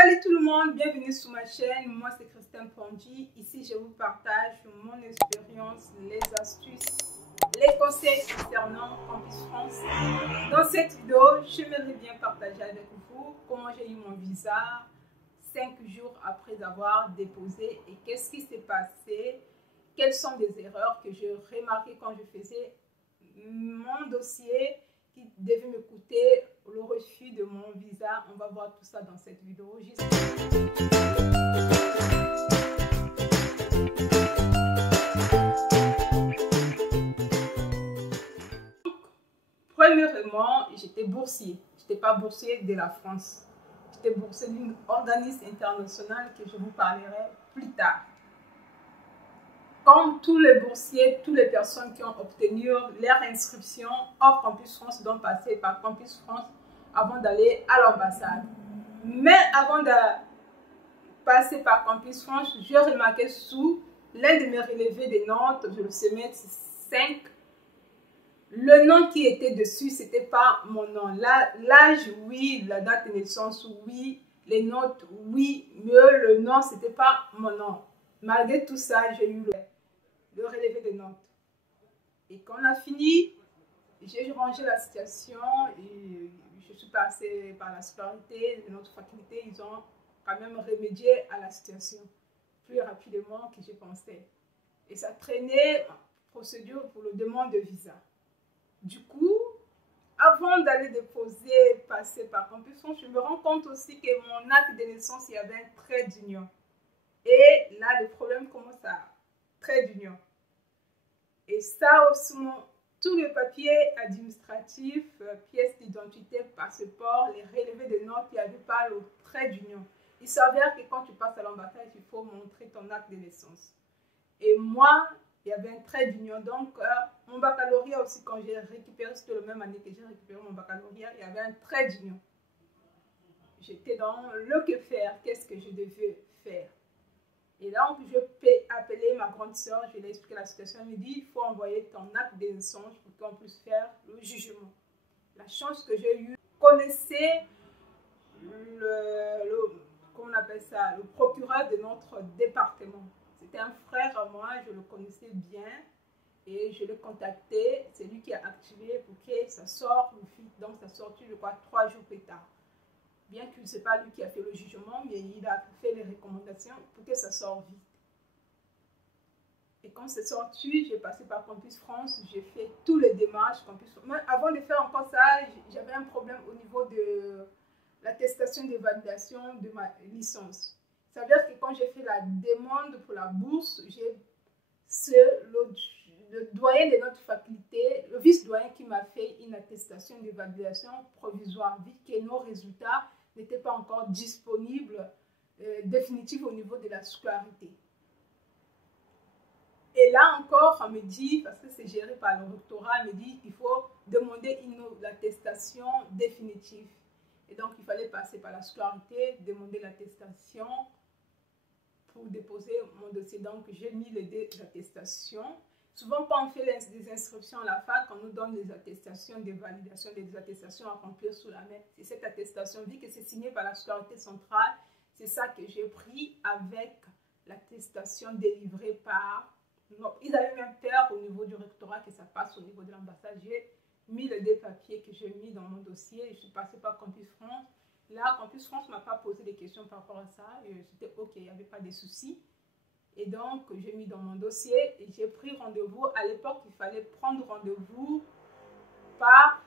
Salut tout le monde, bienvenue sur ma chaîne. Moi c'est Christine Pondy. Ici je vous partage mon expérience, les astuces, les conseils concernant Campus France. Dans cette vidéo, j'aimerais bien partager avec vous comment j'ai eu mon visa 5 jours après avoir déposé et qu'est-ce qui s'est passé, quelles sont les erreurs que j'ai remarquées quand je faisais mon dossier qui devait me coûter le refus de mon visa. On va voir tout ça dans cette vidéo. Premièrement, j'étais boursier. Je n'étais pas boursier de la France. J'étais boursier d'un organisme international que je vous parlerai plus tard. Comme tous les boursiers, toutes les personnes qui ont obtenu leur inscription hors Campus France doivent passer par Campus France avant d'aller à l'ambassade. Mais avant de passer par Campus France, j'ai remarqué sous l'un de mes relevés de notes, je le semestre 5, le nom qui était dessus, ce n'était pas mon nom. L'âge, oui, la date de naissance, oui, les notes, oui, mais le nom, ce n'était pas mon nom. Malgré tout ça, j'ai eu le relevé de notes. Et quand on a fini, j'ai rangé la situation et je suis passée par la scolarité de notre faculté. Ils ont quand même remédié à la situation plus rapidement que je pensais. Et ça traînait procédure pour le demande de visa. Du coup, avant d'aller déposer, passer par Campus France, je me rends compte aussi que mon acte de naissance, il y avait un trait d'union. Et là, le problème commence à trait d'union. Et ça aussi, tous les papiers administratifs, pièces d'identité, passeport, les relevés de notes, il n'y avait pas le trait d'union. Il s'avère que quand tu passes à l'ambassade, il faut montrer ton acte de naissance. Et moi, il y avait un trait d'union. Donc, mon baccalauréat aussi, quand j'ai récupéré, c'était la même année que j'ai récupéré mon baccalauréat, il y avait un trait d'union. J'étais dans le que faire, qu'est-ce que je devais faire. Et donc, je peux appeler ma grande soeur, je lui ai expliqué la situation. Elle me dit, il faut envoyer ton acte de naissance pour qu'on puisse faire le jugement. La chance que j'ai eue, connaissez comment on appelle ça, le procureur de notre département. C'était un frère à moi, je le connaissais bien et je l'ai contacté. C'est lui qui a activé pour que ça sorte vite. Donc, ça sortit, je crois, 3 jours plus tard. Bien que ce n'est pas lui qui a fait le jugement, mais il a fait les recommandations pour que ça sorte vite. Et quand c'est sorti, j'ai passé par Campus France, j'ai fait tous les démarches Campus France. Mais avant de faire encore ça, j'avais un problème au niveau de l'attestation de validation de ma licence. Ça veut dire que quand j'ai fait la demande pour la bourse, j'ai le doyen de notre faculté, le vice-doyen qui m'a fait une attestation de validation provisoire, vu que nos résultats n'étaient pas encore disponibles définitifs au niveau de la scolarité. Et là encore, on me dit, parce que c'est géré par le rectorat, on me dit qu'il faut demander l'attestation définitive. Et donc, il fallait passer par la scolarité, demander l'attestation pour déposer mon dossier. Donc, j'ai mis les attestations. Souvent, quand on fait des inscriptions à la fac, on nous donne des attestations de validation, des attestations à remplir sous la main. C'est cette attestation, vu que c'est signé par la scolarité centrale, c'est ça que j'ai pris avec l'attestation délivrée par... Ils avaient même peur au niveau du rectorat que ça passe au niveau de l'ambassade. J'ai mis les 2 papiers que j'ai mis dans mon dossier. Je suis passée par Campus France. Là, Campus France ne m'a pas posé des questions par rapport à ça. C'était OK, il n'y avait pas de soucis. Et donc, j'ai mis dans mon dossier et j'ai pris rendez-vous. À l'époque, il fallait prendre rendez-vous par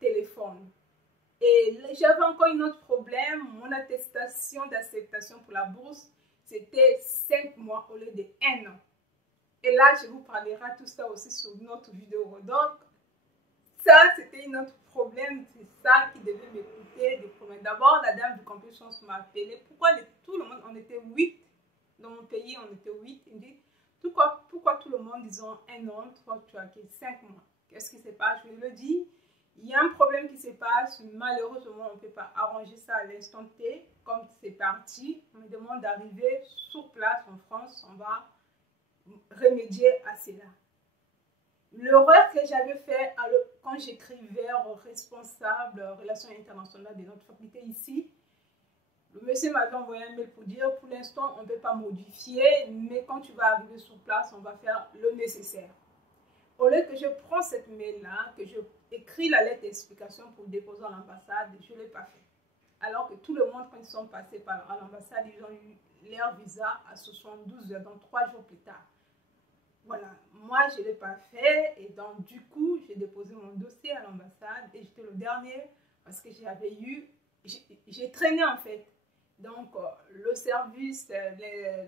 téléphone. Et j'avais encore un autre problème. Mon attestation d'acceptation pour la bourse, c'était 5 mois au lieu de 1 an. Et là, je vous parlerai tout ça aussi sur notre vidéo. Donc, ça, c'était un autre problème. C'est ça qui devait me coûter des problèmes. D'abord, la dame du Campus France m'a appelé. Pourquoi tout le monde, on était 8 dans mon pays, on était 8. Il me dit, pourquoi tout le monde, disons, 1 an, toi, tu as 5 mois. Qu'est-ce qui se passe? Je lui ai dit, il y a un problème qui se passe. Malheureusement, on ne peut pas arranger ça à l'instant T. Comme c'est parti, on me demande d'arriver sur place en France. On va remédier à cela. L'erreur que j'avais fait quand j'écrivais au responsable relations internationales de notre faculté ici, le monsieur m'avait envoyé un mail pour dire, pour l'instant, on ne peut pas modifier, mais quand tu vas arriver sur place, on va faire le nécessaire. Au lieu que je prends cette mail-là, que je écris la lettre d'explication pour déposer à l'ambassade, je ne l'ai pas fait. Alors que tout le monde, quand ils sont passés par l'ambassade, ils ont eu leur visa à 72 heures, donc 3 jours plus tard. Voilà, moi je ne l'ai pas fait et donc du coup, j'ai déposé mon dossier à l'ambassade et j'étais le dernier parce que j'ai traîné en fait. Donc le service,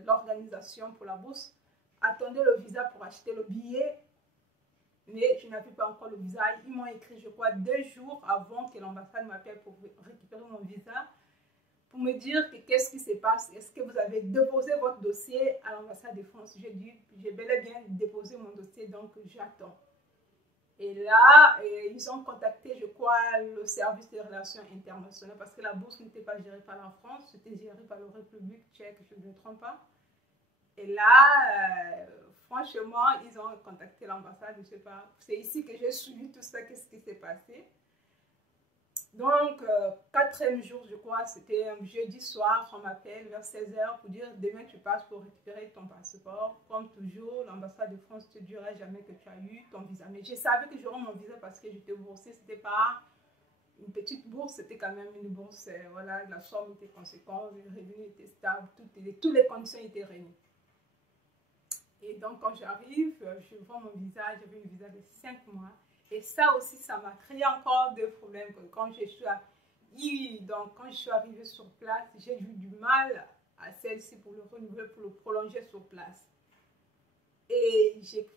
l'organisation pour la bourse attendait le visa pour acheter le billet. Mais je n'avais pas encore le visa. Ils m'ont écrit, je crois, 2 jours avant que l'ambassade m'appelle pour récupérer mon visa, pour me dire que qu'est-ce qui se passe. Est-ce que vous avez déposé votre dossier à l'ambassade de France? J'ai dit, j'ai bel et bien déposé mon dossier, donc j'attends. Et là, ils ont contacté, je crois, le service des relations internationales, parce que la bourse n'était pas gérée par la France, c'était géré par la République tchèque, je ne me trompe pas. Et là, franchement, ils ont contacté l'ambassade, je ne sais pas. C'est ici que j'ai suivi tout ça, qu'est-ce qui s'est passé. Donc, 4e jour, je crois, c'était un jeudi soir, on m'appelle vers 16 h pour dire demain tu passes pour récupérer ton passeport. Comme toujours, l'ambassade de France ne te dira jamais que tu as eu ton visa. Mais je savais que j'aurais mon visa parce que j'étais boursée, c'était pas une petite bourse, c'était quand même une bourse, voilà, la somme était conséquente, les revenus étaient stables, toutes les conditions étaient réunies. Et donc, quand j'arrive, je vois mon visa, j'avais un visa de 5 mois. Et ça aussi, ça m'a créé encore des problèmes. Quand je suis arrivée sur place, j'ai eu du mal à celle-ci pour le renouveler, pour le prolonger sur place. Et j'ai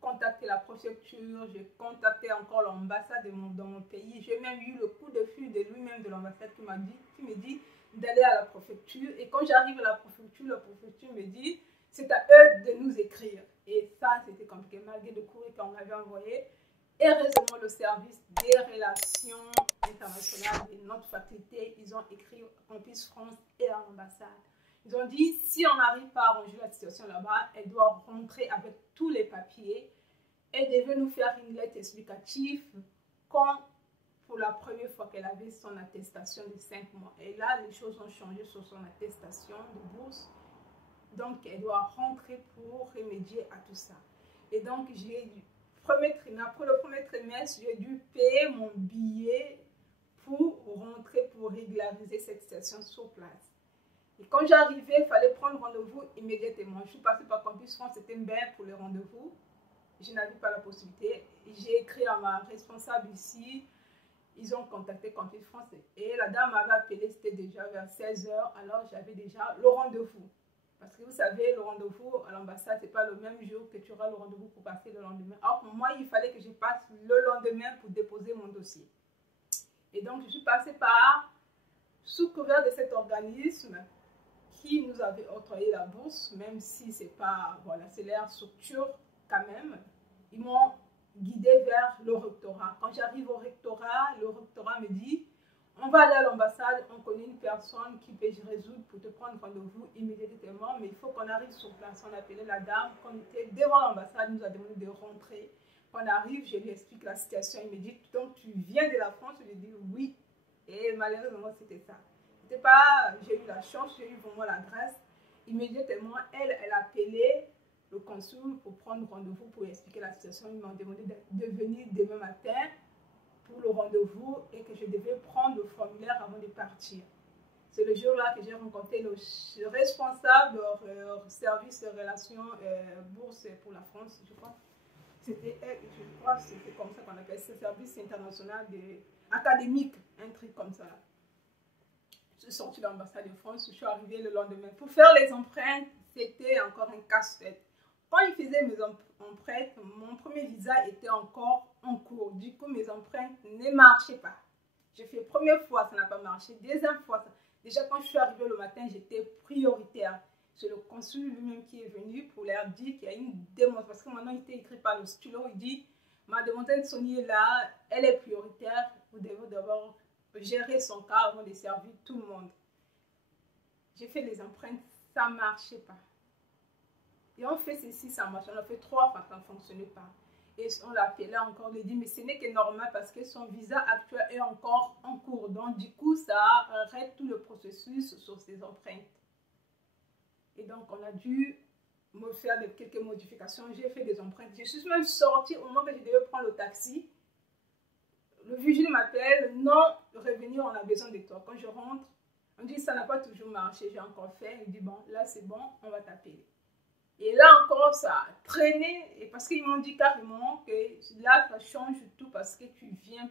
contacté la préfecture, j'ai contacté encore l'ambassade dans mon pays. J'ai même eu le coup de fil de lui-même de l'ambassade qui me dit d'aller à la préfecture. Et quand j'arrive à la préfecture me dit c'est à eux de nous écrire. Et ça, c'était compliqué, malgré le courrier qu'on avait envoyé. Et heureusement, le service des relations internationales de notre faculté, ils ont écrit au Campus France et à l'ambassade. Ils ont dit, si on n'arrive pas à arranger la situation là-bas, elle doit rentrer avec tous les papiers. Elle devait nous faire une lettre explicative quand, pour la première fois qu'elle avait son attestation de 5 mois. Et là, les choses ont changé sur son attestation de bourse. Donc, elle doit rentrer pour remédier à tout ça. Et donc, pour le premier trimestre, j'ai dû payer mon billet pour rentrer, pour régulariser cette situation sur place. Et quand j'arrivais, il fallait prendre rendez-vous immédiatement. Je suis passée par Campus France, c'était bien pour les rendez-vous. Je n'avais pas la possibilité. J'ai écrit à ma responsable ici. Ils ont contacté Campus France et la dame m'avait appelé, c'était déjà vers 16 h. Alors, j'avais déjà le rendez-vous. Parce que vous savez, le rendez-vous à l'ambassade, ce n'est pas le même jour que tu auras le rendez-vous pour passer le lendemain. Alors pour moi, il fallait que je passe le lendemain pour déposer mon dossier. Et donc, je suis passée par, sous couvert de cet organisme qui nous avait octroyé la bourse, même si c'est pas, voilà, c'est leur structure quand même. Ils m'ont guidée vers le rectorat. Quand j'arrive au rectorat, le rectorat me dit, on va aller à l'ambassade, on connaît une personne qui peut résoudre pour te prendre rendez-vous immédiatement, mais il faut qu'on arrive sur place. On a appelé la dame, quand on était devant l'ambassade, nous a demandé de rentrer. Quand on arrive, je lui explique la situation, il me dit, donc tu viens de la France? Je lui dis oui, et malheureusement c'était ça. C'était pas, j'ai eu la chance, j'ai eu vraiment la grâce. Immédiatement, elle a appelé le consul pour prendre rendez-vous, pour expliquer la situation. Ils m'ont demandé de venir demain matin pour le rendez-vous et que je devais prendre le formulaire avant de partir. C'est le jour-là que j'ai rencontré le responsable du service de relations bourse pour la France, je crois. C'était elle, je crois, c'était comme ça qu'on appelle ce service international académique, un truc comme ça. Je suis sortie de l'ambassade de France, je suis arrivée le lendemain. Pour faire les empreintes, c'était encore un casse-tête. Quand ils faisaient mes empreintes, mon premier visa était encore en cours. Du coup, mes empreintes ne marchaient pas. J'ai fait première fois, ça n'a pas marché. Deuxième fois, déjà quand je suis arrivée le matin, j'étais prioritaire. C'est le consul lui-même qui est venu pour leur dire qu'il y a une démonstration. Parce que maintenant, il était écrit par le stylo. Il dit, ma demoiselle Sonia là, elle est prioritaire. Vous devez d'abord gérer son cas avant de servir tout le monde. J'ai fait les empreintes, ça ne marchait pas. Et on fait ceci, ça marche. On a fait 3 fois, ça ne fonctionnait pas. et on l'appelait encore, il dit mais ce n'est que normal parce que son visa actuel est encore en cours. Donc du coup, ça arrête tout le processus sur ses empreintes. Et donc on a dû me faire quelques modifications. J'ai fait des empreintes. Je suis même sortie au moment que je devais prendre le taxi. Le vigile m'appelle, non, revenir, on a besoin de toi. Quand je rentre, on dit ça n'a pas toujours marché, j'ai encore fait. Il dit bon, là c'est bon, on va t'appeler. Et là encore, ça a traîné, et parce qu'ils m'ont dit carrément que là, ça change tout parce que tu viens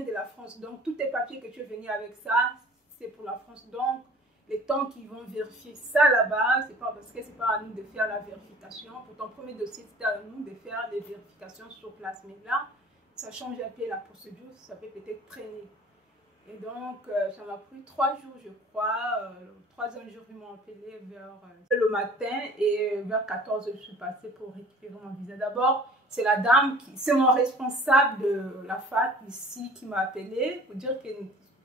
de la France. Donc, tous tes papiers que tu es venu avec ça, c'est pour la France. Donc, les temps qu'ils vont vérifier ça là-bas, c'est pas parce que c'est pas à nous de faire la vérification. Pour ton premier dossier, c'était à nous de faire les vérifications sur place. Mais là, ça change un peu la procédure, ça peut peut-être traîner. Et donc, ça m'a pris 3 jours, je crois. Le 3e jour, ils m'ont appelé vers le matin et vers 14 h, je suis passée pour récupérer mon visa. D'abord, c'est la dame, c'est mon responsable de la fac ici qui m'a appelé pour dire que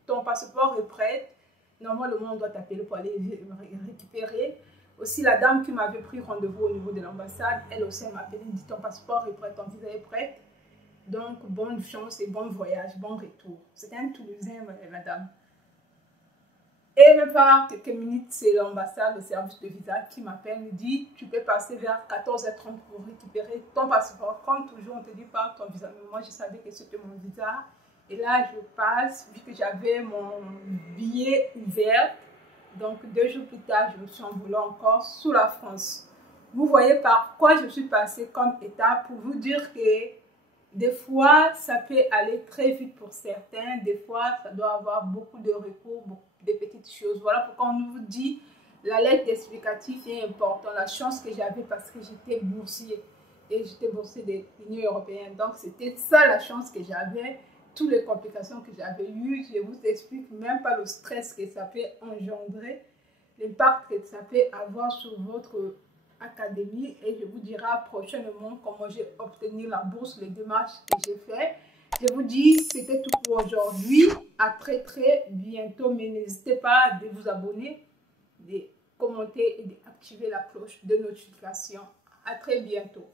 ton passeport est prêt. Normalement, on doit t'appeler pour aller récupérer. Aussi, la dame qui m'avait pris rendez-vous au niveau de l'ambassade, elle aussi m'a appelé, dit ton passeport est prêt, ton visa est prêt. Donc, bonne chance et bon voyage, bon retour. C'était un Toulousain, madame. Et même pas quelques minutes, c'est l'ambassade, le service de visa qui m'appelle, me dit, tu peux passer vers 14 h 30 pour récupérer ton passeport. Comme toujours, on te dit pas ton visa. Mais moi, je savais que c'était mon visa. Et là, je passe, vu que j'avais mon billet ouvert. Donc, 2 jours plus tard, je me suis envolée encore sous la France. Vous voyez par quoi je suis passée comme étape pour vous dire que des fois, ça peut aller très vite pour certains. Des fois, ça doit avoir beaucoup de recours, beaucoup de petites choses. Voilà pourquoi on vous dit la lettre explicative est importante. La chance que j'avais parce que j'étais boursier. Et j'étais boursier de l'Union européenne. Donc, c'était ça la chance que j'avais. Toutes les complications que j'avais eues. Je vous explique même pas le stress que ça peut engendrer. L'impact que ça peut avoir sur votre académie, et je vous dirai prochainement comment j'ai obtenu la bourse, les démarches que j'ai fait. Je vous dis, c'était tout pour aujourd'hui. À très bientôt, mais n'hésitez pas de vous abonner, de commenter et d'activer la cloche de notification. À très bientôt.